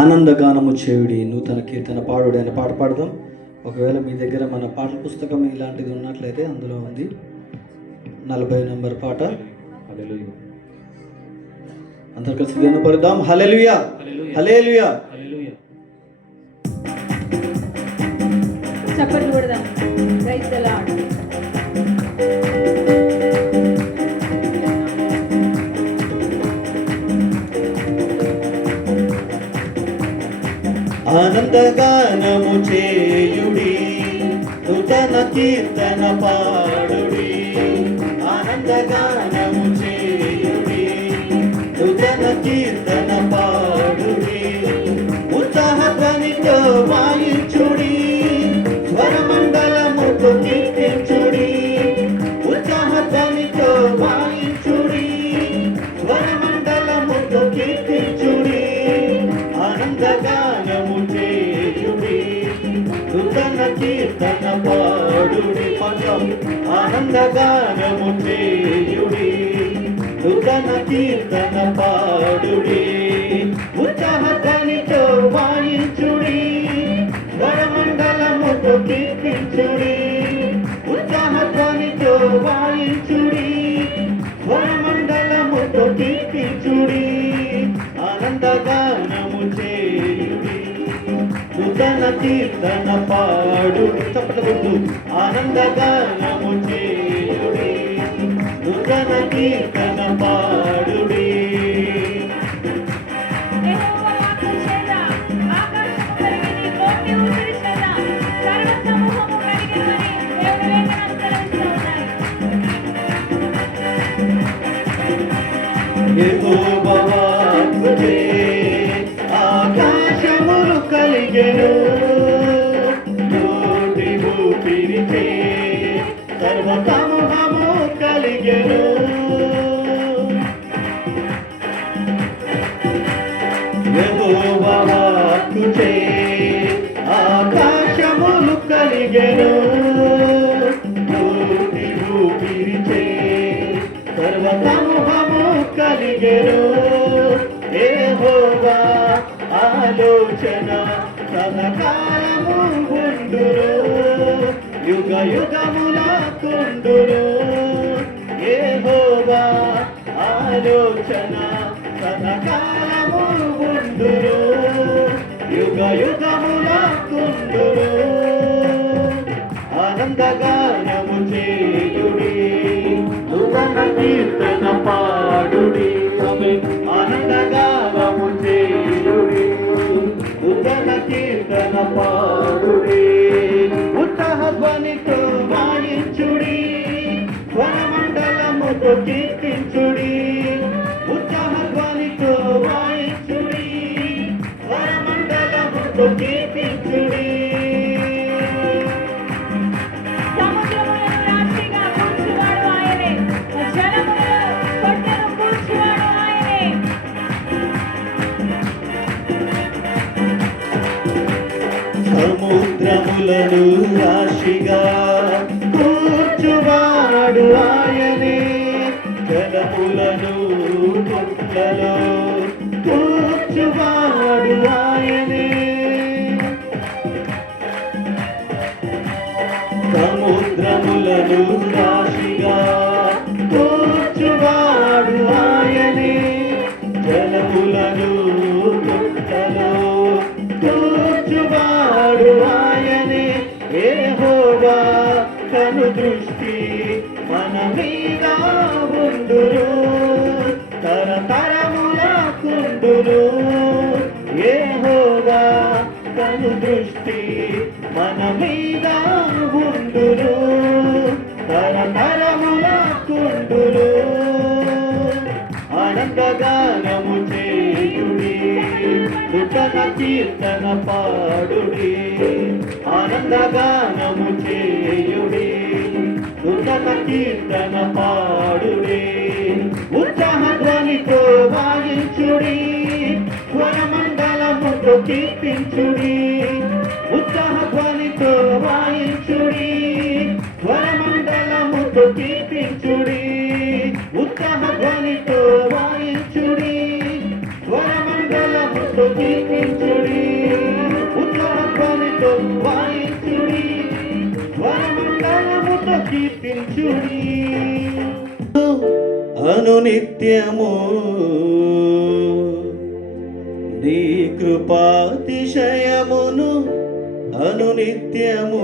ఆనందగానము చేయుడి, నూతన కీర్తన పాడుడి అనే పాట పాడదాం. ఒకవేళ మీ దగ్గర మన పాటల పుస్తకం ఇలాంటిది ఉన్నట్లయితే అందులో ఉంది 40 నంబర్ పాట. అందరు కలిసి దేవుని పరుద్దాం. హల్లెలూయా హల్లెలూయా. చప్పట్లు కొడదాం. Praise the lord. ఆనందగానము చేయుడి, నూతన కీర్తన పాడుడి. ఆనందగానము చేయుడి, నూతన కీర్తన పాడుడి. ఉత్సాహ ధ్వనితో వాయించుడి, స్వరమండలముతో కీర్తించుడి. ఉత్సాహ ధ్వనితో వాయించుడి, స్వరమండలముతో కీర్తించుడి. ఆనందగానము చేయుడి, నూతన కీర్తన పాడుడి. ఆనందగానము చేయుడి, నూతన కీర్తన పాడుడి. ఉత్సాహ ధ్వనితో వాయించుడి, స్వరమండలముతో కీర్తించుడి. ఉత్సాహ ధ్వనితో వాయించుడి, స్వరమండలముతో కీర్తించుడి. ఆనందగానము చేయుడి, నూతన కీర్తన పాడుడి. చప్పట్లు. ఆనందగానము చేయుడి, నూతన కీర్తన పాడుడి. యెహోవా వాక్కుచే ఆకాశములు కలిగెను, నోటి ఊపిరిచే సర్వ సమూహము కలిగెను. యెహోవా వాక్కుచే ఆకాశములు కలిగెను, నోటి ఊపిరిచే సర్వ సమూహము కలిగెను. యెహోవా ఆలోచన సదాకాలము ఉండును, యుగ యుగములకుండును. యెహోవా ఆలోచన సదాకాలము ఉండును, యుగ యుగములకుండును. ఆనందగానము చేయుడి, నూతన కీర్తన పాడుడి. ఆనందగానము చేయుడి, నూతన కీర్తన పాడుడి. ఉత్సాహ ధ్వనితో వాయించుడి, స్వరమండలముతో కీర్తించుడి. ఉత్సాహ ధ్వనితో వాయించుడి, స్వరమండలముతో కీర్తించుడి. సముద్రములను రాశిగా కూర్చువాడు ఆయనే, జలములను గుట్లలో కూర్చువాడు ఆయనే. సముద్రములను రాశిగా కూర్చువాడు ఆయనే, జలములను గుట్లలో కూర్చువాడు ఆయనే. యెహోవా కను దృష్టి మన మీద ఉండును, తరతరములకుండును. యెహోవా కను దృష్టి మన మీద ఉండును, తరతరములకుండును. ఆనందగానము చేయుడి, నూతన కీర్తన పాడుడి. ఆనందగానము చేయుడి, నూతన కీర్తన పాడుడి. ఉత్సాహ ధ్వనితో వాయించుడి, స్వరమండలముతో కీర్తించుడి. ఉత్సాహ ధ్వనితో వాయించుడి, స్వరమండలముతో కీర్తించుడి. ఉత్సాహ ధ్వనితో వాయించుడి, స్వరమండలముతో కీర్తించుడి, ఉత్సాహధ్వనితో వాయించుడి, స్వరమండలముతో కీర్తించుడి. అనునిత్యము నీ కృపాతిశయమును అనునిత్యము